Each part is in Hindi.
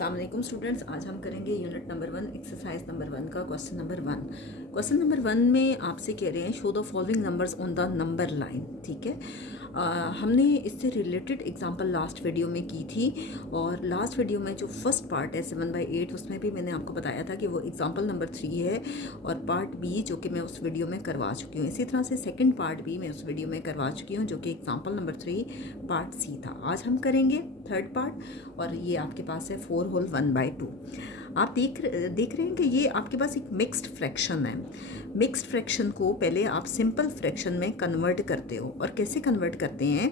अस्सलाम वालेकुम स्टूडेंट्स। आज हम करेंगे यूनिट नंबर 1 एक्सरसाइज नंबर 1 का क्वेश्चन नंबर 1। क्वेश्चन नंबर 1 में आपसे कह रहे हैं show the following numbers on the number line. ठीक है, हमने इससे रिलेटेड एग्जांपल लास्ट वीडियो में की थी और लास्ट वीडियो में जो फर्स्ट पार्ट है 7/8 उसमें भी मैंने आपको बताया था कि वो एग्जांपल नंबर 3 है और पार्ट बी जो कि मैं उस वीडियो में करवा चुकी हूँ। इसी तरह से सेकंड पार्ट भी मैं उस वीडियो में करवा चुकी हूँ जो कि एग्जांपल नंबर 3 पार्ट सी था। आज हम करेंगे थर्ड पार्ट और ये आपके पास है 4 होल 1/2। आप देख रहे हैं कि ये आपके पास एक मिक्स्ड फ्रैक्शन है। मिक्स्ड फ्रैक्शन को पहले आप सिंपल फ्रैक्शन में कन्वर्ट करते हो और कैसे कन्वर्ट करते हैं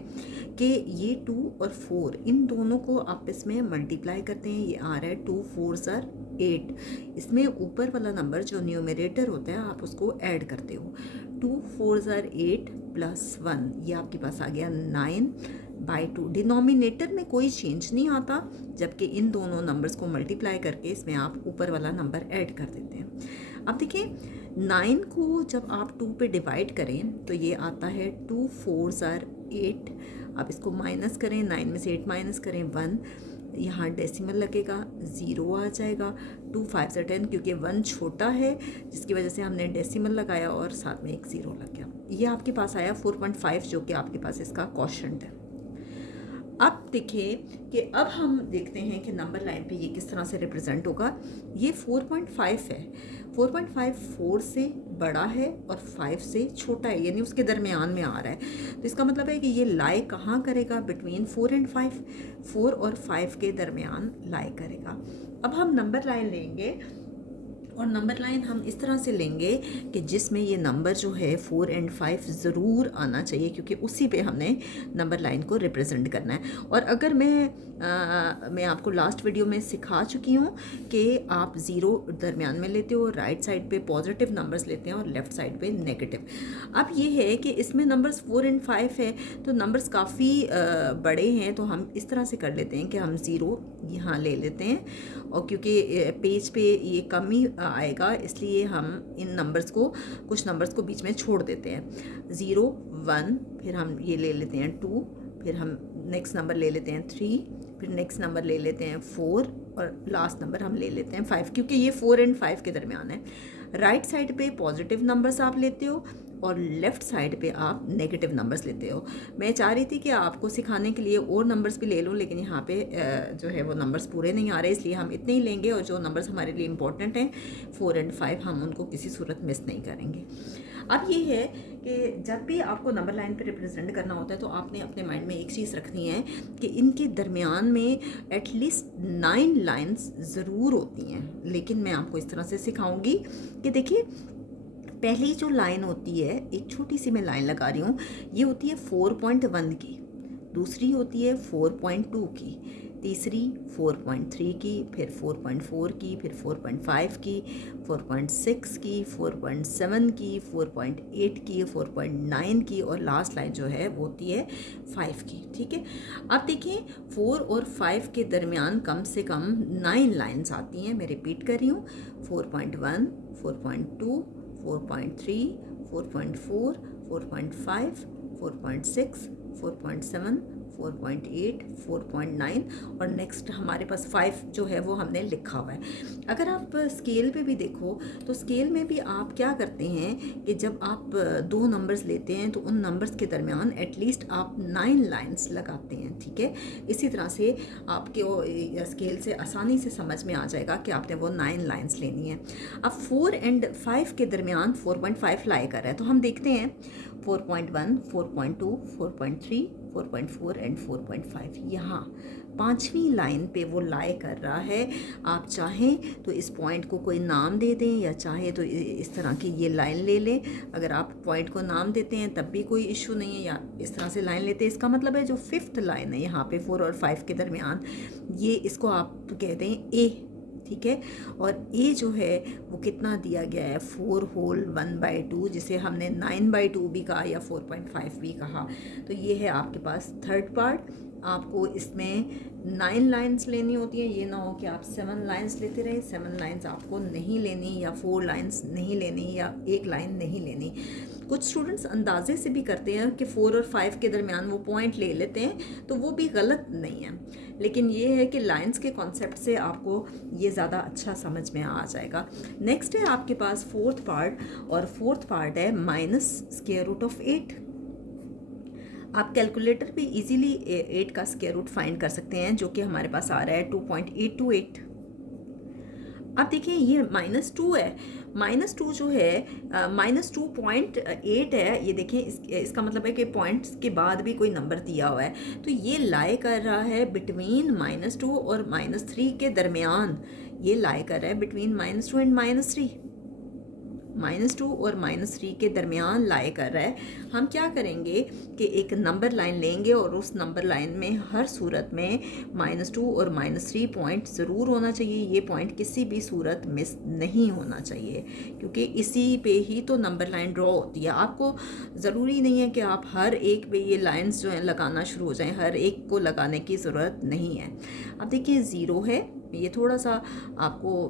कि ये 2 और 4 इन दोनों को आपस में मल्टीप्लाई करते हैं। ये आ रहा है 2 4 आर 8। इसमें ऊपर वाला नंबर जो न्यूमरेटर होता है आप उसको ऐड करते हो। 2 4 आर 8 प्लस 1 ये आपके पास आ गया 9/2। डिनोमिनेटर में कोई चेंज नहीं आता, जबकि इन दोनों नंबर्स को मल्टीप्लाई करके इसमें आप ऊपर वाला नंबर ऐड कर देते हैं। अब देखिए 9 को जब आप 2 पे डिवाइड करें तो ये आता है 2 4 आर 8। आप इसको माइनस करें, 9 में से 8 माइनस करें 1, यहाँ डेसिमल लगेगा 0 आ जाएगा। 2 5 से 10 क्योंकि 1 छोटा है जिसकी वजह से हमने डेसिमल लगाया और साथ में एक 0 लग गया। ये आपके पास आया 4.5 जो कि आपके पास इसका क्वोशंट है। अब देखिए कि अब हम देखते हैं कि नंबर लाइन पे ये किस तरह से रिप्रेजेंट होगा। ये 4.5 है। 4.5 4 से बड़ा है और 5 से छोटा है, यानी उसके दरमियान में आ रहा है। तो इसका मतलब है कि ये लाई कहाँ करेगा? बिटवीन 4 एंड 5, 4 और 5 के दरमियान लाई करेगा। अब हम नंबर लाइन लेंगे और नंबर लाइन हम इस तरह से लेंगे कि जिसमें ये नंबर जो है 4 एंड 5 ज़रूर आना चाहिए, क्योंकि उसी पे हमने नंबर लाइन को रिप्रेजेंट करना है। और अगर मैं आपको लास्ट वीडियो में सिखा चुकी हूँ कि आप 0 दरमियान में लेते हो, राइट साइड पे पॉजिटिव नंबर्स लेते हैं और लेफ़्ट साइड पे नेगेटिव। अब ये है कि इसमें नंबर्स 4 एंड 5 है तो नंबर्स काफ़ी बड़े हैं, तो हम इस तरह से कर लेते हैं कि हम 0 यहाँ ले लेते हैं और क्योंकि पेज पे ये कम ही आएगा इसलिए हम इन नंबर्स को कुछ नंबर्स को बीच में छोड़ देते हैं। 0 1, फिर हम ये ले लेते हैं 2, फिर हम नेक्स्ट नंबर ले लेते हैं 3, फिर नेक्स्ट नंबर ले लेते हैं 4 और लास्ट नंबर हम ले लेते हैं 5, क्योंकि ये 4 एंड 5 के दरमियान है। राइट साइड पे पॉजिटिव नंबर्स आप लेते हो और लेफ़्ट साइड पे आप नेगेटिव नंबर्स लेते हो। मैं चाह रही थी कि आपको सिखाने के लिए और नंबर्स भी ले लूँ, लेकिन यहाँ पे जो है वो नंबर्स पूरे नहीं आ रहे, इसलिए हम इतने ही लेंगे और जो नंबर्स हमारे लिए इंपॉर्टेंट हैं 4 एंड 5 हम उनको किसी सूरत मिस नहीं करेंगे। अब ये है कि जब भी आपको नंबर लाइन पे रिप्रेजेंट करना होता है तो आपने अपने माइंड में एक चीज़ रखनी है कि इनके दरमियान में एटलीस्ट 9 लाइन्स ज़रूर होती हैं। लेकिन मैं आपको इस तरह से सिखाऊंगी कि देखिए पहली जो लाइन होती है, एक छोटी सी मैं लाइन लगा रही हूँ, ये होती है 4.1 की, दूसरी होती है 4.2 की, तीसरी 4.3 की, फिर 4.4 की, फिर 4.5 की, 4.6 की, 4.7 की, 4.8 की, 4.9 की और लास्ट लाइन जो है वो होती है 5 की। ठीक है, अब देखिए 4 और 5 के दरमियान कम से कम 9 लाइन्स आती हैं। मैं रिपीट कर रही हूँ 4.1, 4.2, 4.3, 4.4, 4.5, 4.6, 4.7, 4.8, 4.9 और नेक्स्ट हमारे पास 5 जो है वो हमने लिखा हुआ है। अगर आप स्केल पे भी देखो तो स्केल में भी आप क्या करते हैं कि जब आप 2 नंबर्स लेते हैं तो उन नंबर्स के दरमियान एटलीस्ट आप 9 लाइन्स लगाते हैं। ठीक है, इसी तरह से आपके स्केल से आसानी से समझ में आ जाएगा कि आपने वो 9 लाइन्स लेनी है। अब 4 एंड 5 के दरमियान 4.5 लाई कर रहा है, तो हम देखते हैं 4.1, 4.2, 4.3, 4.4 एंड 4.5 यहाँ 5वीं लाइन पे वो लाई कर रहा है। आप चाहें तो इस पॉइंट को कोई नाम दे दें या चाहे तो इस तरह की ये लाइन ले लें। अगर आप पॉइंट को नाम देते हैं तब भी कोई इशू नहीं है, या इस तरह से लाइन लेते हैं। इसका मतलब है जो 5th लाइन है यहाँ पे 4 और 5 के दरमियान, ये इसको आप कहते हैं ए। ठीक है, और ए जो है वो कितना दिया गया है 4 होल 1/2, जिसे हमने 9/2 भी कहा या 4.5 भी कहा। तो ये है आपके पास थर्ड पार्ट आपको इसमें 9 लाइंस लेनी होती है। ये ना हो कि आप 7 लाइंस लेते रहे। 7 लाइंस आपको नहीं लेनी, या 4 लाइंस नहीं लेनी, या 1 लाइन नहीं लेनी। कुछ स्टूडेंट्स अंदाजे से भी करते हैं कि 4 और 5 के दरमियान वो पॉइंट ले लेते हैं, तो वो भी गलत नहीं है। लेकिन ये है कि लाइंस के कॉन्सेप्ट से आपको ये ज़्यादा अच्छा समझ में आ जाएगा। नेक्स्ट है आपके पास फोर्थ पार्ट, और फोर्थ पार्ट है माइनस स्क्वायर रूट ऑफ 8। आप कैलकुलेटर पे इजीली 8 का स्क्वायर रूट फाइंड कर सकते हैं, जो कि हमारे पास आ रहा है 2.828। अब देखिए ये -2 है। -2 जो है -2.8 है। ये देखें, इसका मतलब है कि पॉइंट्स के बाद भी कोई नंबर दिया हुआ है, तो ये लाई कर रहा है बिटवीन -2 और -3 के दरमियान। ये लाई कर रहा है बिटवीन -2 एंड -3, -2 और -3 के दरमियान लाई कर रहा है। हम क्या करेंगे कि एक नंबर लाइन लेंगे, और उस नंबर लाइन में हर सूरत में -2 और -3 पॉइंट ज़रूर होना चाहिए। ये पॉइंट किसी भी सूरत मिस नहीं होना चाहिए, क्योंकि इसी पे ही तो नंबर लाइन ड्रॉ होती है। आपको ज़रूरी नहीं है कि आप हर एक पे ये लाइंस जो हैं लगाना शुरू हो जाएं, हर एक को लगाने की ज़रूरत नहीं है। अब देखिए 0 है, ये थोड़ा सा आपको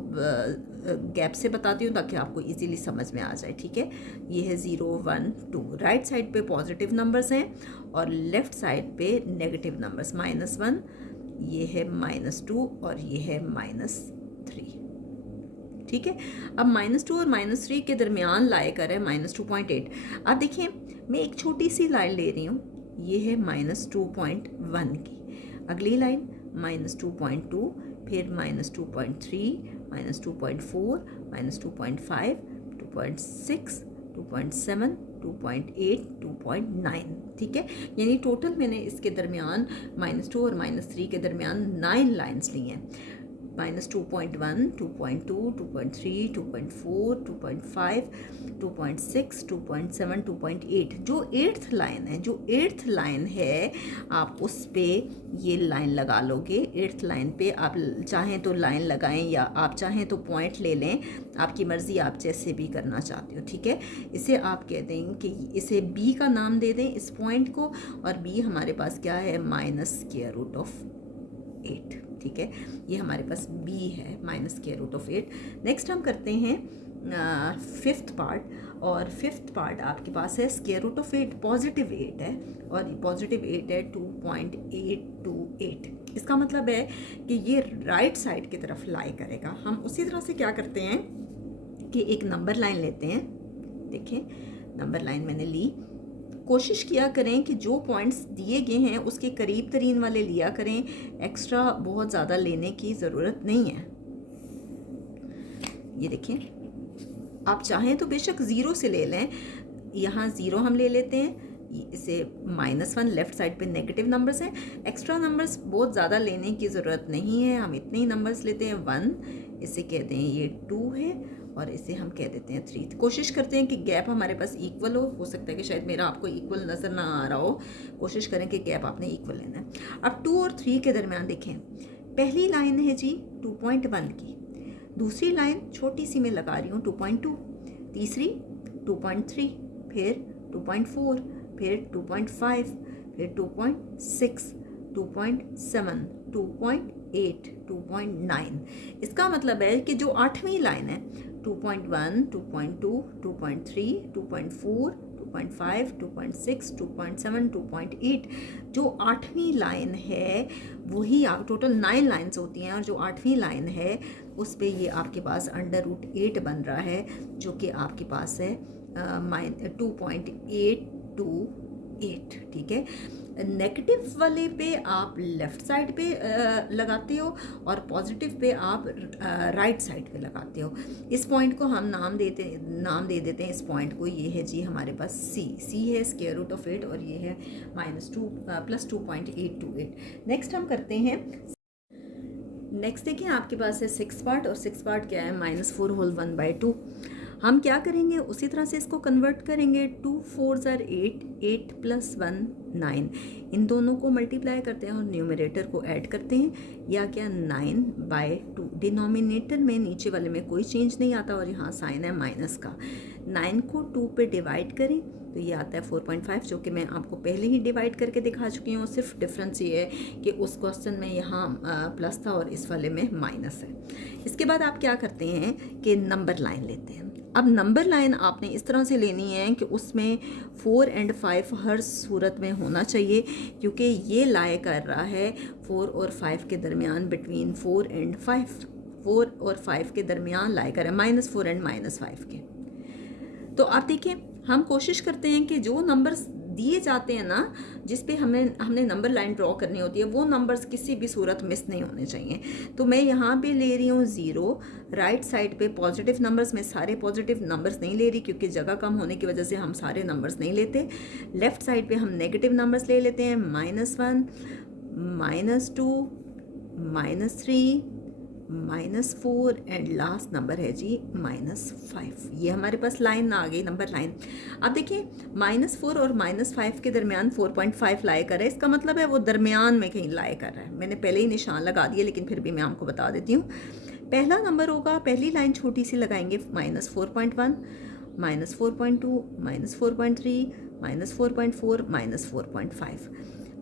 गैप से बताती हूँ ताकि आपको इजीली समझ में आ जाए, ठीक है। ये है 0, 1, 2। राइट साइड पे पॉजिटिव नंबर्स हैं और लेफ़्ट साइड पे नेगेटिव नंबर्स। -1, ये है -2 और ये है -3, ठीक है। अब -2 और -3 के दरमियान लाई कर है -2.8। अब देखिए मैं एक छोटी सी लाइन ले रही हूँ, ये है -2.1 की। अगली लाइन -2.2, फिर -2.3, -2.4, -2.5, 2.6, 2.7, 2.8, 2.9, ठीक है। यानी टोटल मैंने इसके दरमियान -2 और -3 के दरमियान 9 लाइंस ली हैं। -2.1, 2.2, 2.3, 2.4, 2.5, 2.6, 2.7, 2.8। जो 8th लाइन है, आप उस पे ये लाइन लगा लोगे। 8th लाइन पे आप चाहें तो लाइन लगाएं, या आप चाहें तो पॉइंट ले लें, आपकी मर्ज़ी, आप जैसे भी करना चाहते हो, ठीक है। इसे आप कह दें कि इसे बी का नाम दे दें इस पॉइंट को, और बी हमारे पास क्या है, -√8, ठीक है। ये हमारे पास बी है, -√8। नेक्स्ट हम करते हैं 5th पार्ट, और 5th पार्ट आपके पास है √8। पॉजिटिव 8 है, और पॉजिटिव 8 है 2.828। इसका मतलब है कि ये राइट साइड की तरफ लाई करेगा। हम उसी तरह से क्या करते हैं कि एक नंबर लाइन लेते हैं। देखें, नंबर लाइन मैंने ली। कोशिश किया करें कि जो पॉइंट्स दिए गए हैं उसके करीब तरीन वाले लिया करें। एक्स्ट्रा बहुत ज़्यादा लेने की ज़रूरत नहीं है। ये देखें, आप चाहें तो बेशक 0 से ले लें। यहाँ 0 हम ले लेते हैं। इसे -1, लेफ़्ट साइड पे नेगेटिव नंबर्स हैं। एक्स्ट्रा नंबर्स बहुत ज़्यादा लेने की ज़रूरत नहीं है, हम इतने ही नंबर्स लेते हैं। 1, इसे कहते हैं ये 2 है, और इसे हम कह देते हैं 3। कोशिश करते हैं कि गैप हमारे पास इक्वल हो सकता है कि शायद मेरा आपको इक्वल नज़र ना आ रहा हो। कोशिश करें कि गैप आपने इक्वल लेना है। अब 2 और 3 के दरमियान देखें, पहली लाइन है जी 2.1 की, दूसरी लाइन छोटी सी मैं लगा रही हूँ 2.2, तीसरी 2.3, फिर 2.4, फिर 2.5, फिर 2.6, 2.7, 2.8, 2.9। इसका मतलब है कि जो 8वीं लाइन है 2.1, 2.2, 2.3, 2.4, 2.5, 2.6, 2.7, 2.8, जो 8वीं लाइन है वही आप, टोटल 9 लाइन्स होती हैं, और जो 8वीं लाइन है उस पे ये आपके पास √8 बन रहा है, जो कि आपके पास है 2.828, ठीक है। नेगेटिव वाले पे आप लेफ़्ट साइड पे लगाते हो, और पॉजिटिव पे आप राइट साइड पे लगाते हो। इस पॉइंट को हम नाम दे देते हैं इस पॉइंट को। ये है जी हमारे पास सी है √8, और ये है +2.828। नेक्स्ट हम करते हैं, नेक्स्ट देखिए आपके पास है 6th पार्ट, और 6th पार्ट क्या है, -4 होल 1/2। हम क्या करेंगे, उसी तरह से इसको कन्वर्ट करेंगे। 2 4 8, 8 + 1 9, इन दोनों को मल्टीप्लाई करते हैं और न्यूमरेटर को ऐड करते हैं, या क्या 9/2। डिनोमिनेटर में नीचे वाले में कोई चेंज नहीं आता और यहाँ साइन है माइनस का। 9 को 2 पे डिवाइड करें तो ये आता है 4.5, जो कि मैं आपको पहले ही डिवाइड करके दिखा चुकी हूँ। सिर्फ डिफरेंस ये है कि उस क्वेश्चन में यहाँ प्लस था और इस वाले में माइनस है। इसके बाद आप क्या करते हैं कि नंबर लाइन लेते हैं। अब नंबर लाइन आपने इस तरह से लेनी है कि उसमें 4 और 5 हर सूरत में होना चाहिए, क्योंकि ये लाए कर रहा है 4 और 5 के दरमियान, बिटवीन 4 और 5, 4 और 5 के दरमियान लाए कर है, -4 और -5 के। तो आप देखिए, हम कोशिश करते हैं कि जो नंबर्स दिए जाते हैं ना, जिस पे हमने नंबर लाइन ड्रॉ करनी होती है, वो नंबर्स किसी भी सूरत मिस नहीं होने चाहिए। तो मैं यहाँ पे ले रही हूँ 0, राइट साइड पे पॉजिटिव नंबर्स, में सारे पॉजिटिव नंबर्स नहीं ले रही क्योंकि जगह कम होने की वजह से हम सारे नंबर्स नहीं लेते। लेफ़्ट साइड पे हम नेगेटिव नंबर्स ले लेते हैं, -1, -2, -3, -4 एंड लास्ट नंबर है जी -5। ये हमारे पास लाइन आ गई, नंबर लाइन। अब देखिए, -4 और -5 के दरमियान 4.5 लाए कर रहा है, इसका मतलब है वो दरमियान में कहीं लाए कर रहा है। मैंने पहले ही निशान लगा दिया, लेकिन फिर भी मैं आपको बता देती हूँ। पहला नंबर होगा, पहली लाइन छोटी सी लगाएंगे, -4.1, -4.2, -4.3, -4.4, -4.5,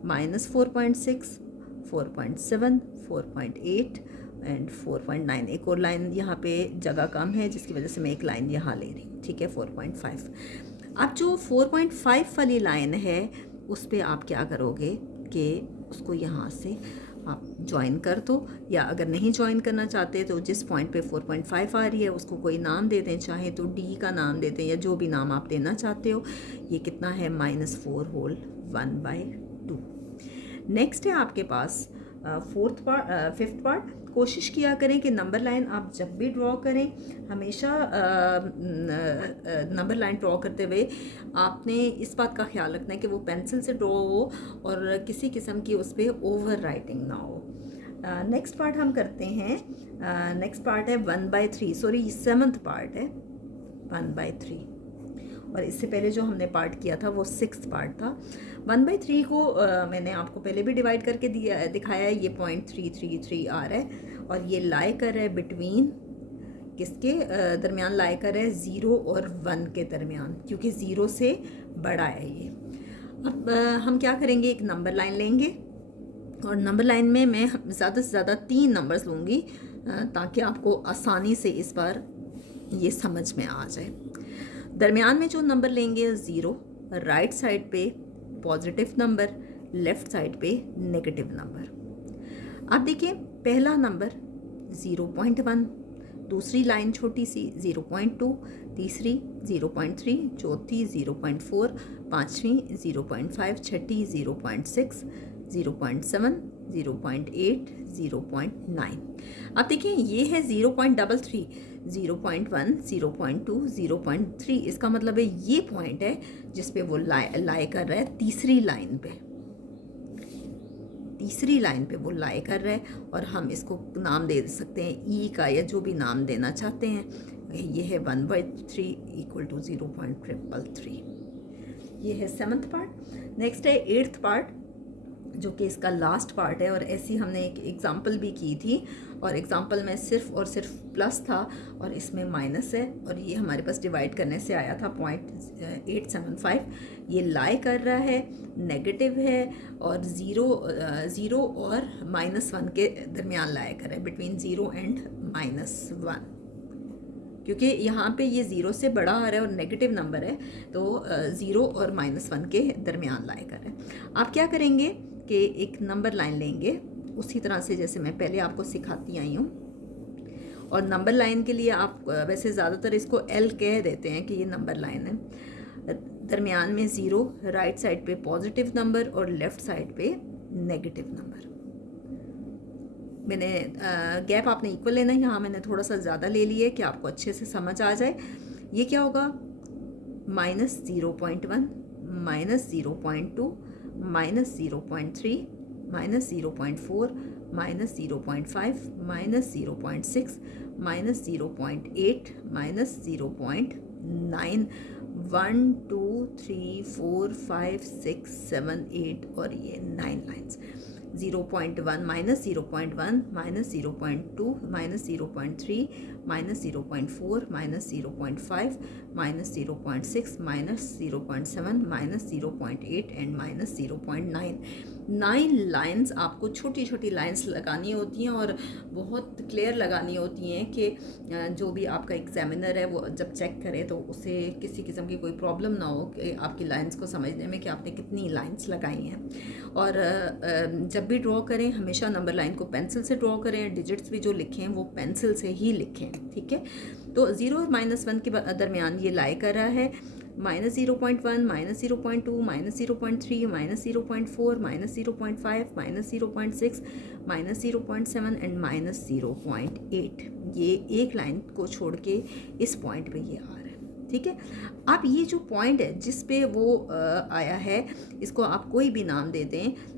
-4.6, 4.7, 4.8 एंड 4.9। एक और लाइन यहाँ पे जगह कम है जिसकी वजह से मैं एक लाइन यहाँ ले रही हूँ, ठीक है, 4.5। अब जो 4.5 वाली लाइन है उस पर आप क्या करोगे कि उसको यहाँ से आप ज्वाइन कर दो, या अगर नहीं ज्वाइन करना चाहते तो जिस पॉइंट पे 4.5 आ रही है उसको कोई नाम दे दें, चाहे तो डी का नाम देते हैं या जो भी नाम आप देना चाहते हो। ये कितना है, -4 होल 1/2। नेक्स्ट है आपके पास फिफ्थ पार्ट। कोशिश किया करें कि नंबर लाइन आप जब भी ड्रॉ करें, हमेशा नंबर लाइन ड्रॉ करते हुए आपने इस बात का ख्याल रखना है कि वो पेंसिल से ड्रॉ हो और किसी किस्म की उस पर ओवर राइटिंग ना हो। नेक्स्ट पार्ट हम करते हैं, नेक्स्ट पार्ट है 1/3, सॉरी 7th पार्ट है 1/3, और इससे पहले जो हमने पार्ट किया था वो 6th पार्ट था। 1/3 को मैंने आपको पहले भी डिवाइड करके दिखाया है। ये 0.333 आ रहा है और ये लाई कर रहा है बिटवीन किसके दरमियान लाई कर रहा है, 0 और 1 के दरमियान, क्योंकि 0 से बड़ा है ये। अब हम क्या करेंगे, एक नंबर लाइन लेंगे और नंबर लाइन में मैं ज़्यादा से ज़्यादा 3 नंबर्स लूँगी ताकि आपको आसानी से इस बार ये समझ में आ जाए। दरमियान में जो नंबर लेंगे 0, राइट साइड पे पॉजिटिव नंबर, लेफ़्ट साइड पे नेगेटिव नंबर। अब देखिए, पहला नंबर 0.1, दूसरी लाइन छोटी सी 0.2, तीसरी 0.3, चौथी 0.4, पाँचवीं 0.5, छठी 0.6, 0.7, 0.8, 0.9। अब देखिए, ये है 0.33, 0.1, 0.2, 0.3। इसका मतलब है ये पॉइंट है जिस पे वो लाई कर रहा है तीसरी लाइन पे, तीसरी लाइन पे वो लाई कर रहा है, और हम इसको नाम दे सकते हैं ई का या जो भी नाम देना चाहते हैं। ये है 1/3 = 0.333। ये है 7th पार्ट। नेक्स्ट है 8th पार्ट, जो कि इसका लास्ट पार्ट है, और ऐसी हमने एक एग्ज़ाम्पल भी की थी, और एग्ज़ाम्पल में सिर्फ और सिर्फ प्लस था और इसमें माइनस है, और ये हमारे पास डिवाइड करने से आया था 0.875। ये लाई कर रहा है, नेगेटिव है, और ज़ीरो और -1 के दरमियान लाई कर रहा है, बिटवीन 0 एंड -1, क्योंकि यहाँ पे ये 0 से बड़ा आ रहा है और नेगेटिव नंबर है, तो 0 और -1 के दरमियान लाई कर रहे हैं। आप क्या करेंगे कि एक नंबर लाइन लेंगे उसी तरह से जैसे मैं पहले आपको सिखाती आई हूँ, और नंबर लाइन के लिए आप वैसे ज़्यादातर इसको L कह देते हैं कि ये नंबर लाइन है। दरमियान में 0, राइट साइड पे पॉजिटिव नंबर और लेफ़्ट साइड पे नेगेटिव नंबर। मैंने गैप आपने इक्वल लेना है, यहाँ मैंने थोड़ा सा ज़्यादा ले लिया है कि आपको अच्छे से समझ आ जाए। ये क्या होगा, -0.1, -0.2, -0.3, -0.4, -0.5, -0.6, -0.8, -0.9, 1, 2, 3 4 5 6 7 8 और ये 9 lines. 0.1 minus 0.1 minus 0.2 minus 0.3 minus 0.4 minus 0.5 minus 0.6 minus 0.7 minus 0.8 and minus 0.9। 9 lines आपको छोटी छोटी लाइंस लगानी होती हैं और बहुत क्लियर लगानी होती हैं कि जो भी आपका एग्जामिनर है वो जब चेक करे तो उसे किसी किस्म की कोई प्रॉब्लम ना हो कि आपकी लाइंस को समझने में कि आपने कितनी लाइंस लगाई हैं। और जब भी ड्रॉ करें हमेशा नंबर लाइन को पेंसिल से ड्रॉ करें, डिजिट्स भी जो लिखें वो पेंसिल से ही लिखें, ठीक है। तो 0 और -1 के दरमियान ये लाई कर रहा है, -0.1 -0.2 -0.3 -0.4 -0.5 -0.6 -0.7 एंड -0.8। ये एक लाइन को छोड़ के इस पॉइंट पे ये आ रहा है, ठीक है। अब ये जो पॉइंट है जिस पे वो आया है, इसको आप कोई भी नाम दे दें,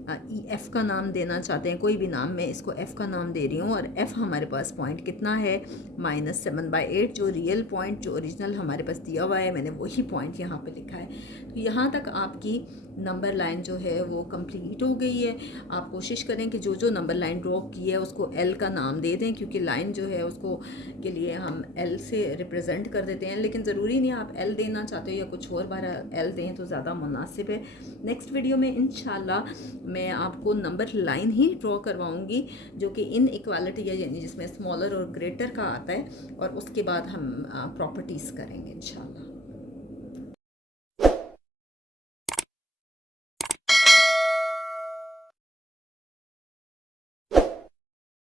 एफ़ का नाम देना चाहते हैं कोई भी नाम, मैं इसको एफ़ का नाम दे रही हूँ। और एफ़ हमारे पास पॉइंट कितना है, -7/8, जो रियल पॉइंट जो ओरिजिनल हमारे पास दिया हुआ है, मैंने वही पॉइंट यहाँ पे लिखा है। तो यहाँ तक आपकी नंबर लाइन जो है वो कंप्लीट हो गई है। आप कोशिश करें कि जो जो नंबर लाइन ड्रॉ की है उसको एल का नाम दे दें, क्योंकि लाइन जो है उसको के लिए हम एल से रिप्रेजेंट कर देते हैं, लेकिन ज़रूरी नहीं आप एल देना चाहते हो या कुछ और बार एल दें तो ज़्यादा मुनासिब है। नेक्स्ट वीडियो में इंशाल्लाह मैं आपको नंबर लाइन ही ड्रॉ करवाऊंगी जो कि इन इक्वालिटी है, यानी जिसमें स्मॉलर और ग्रेटर का आता है, और उसके बाद हम प्रॉपर्टीज़ करेंगे इंशाल्लाह।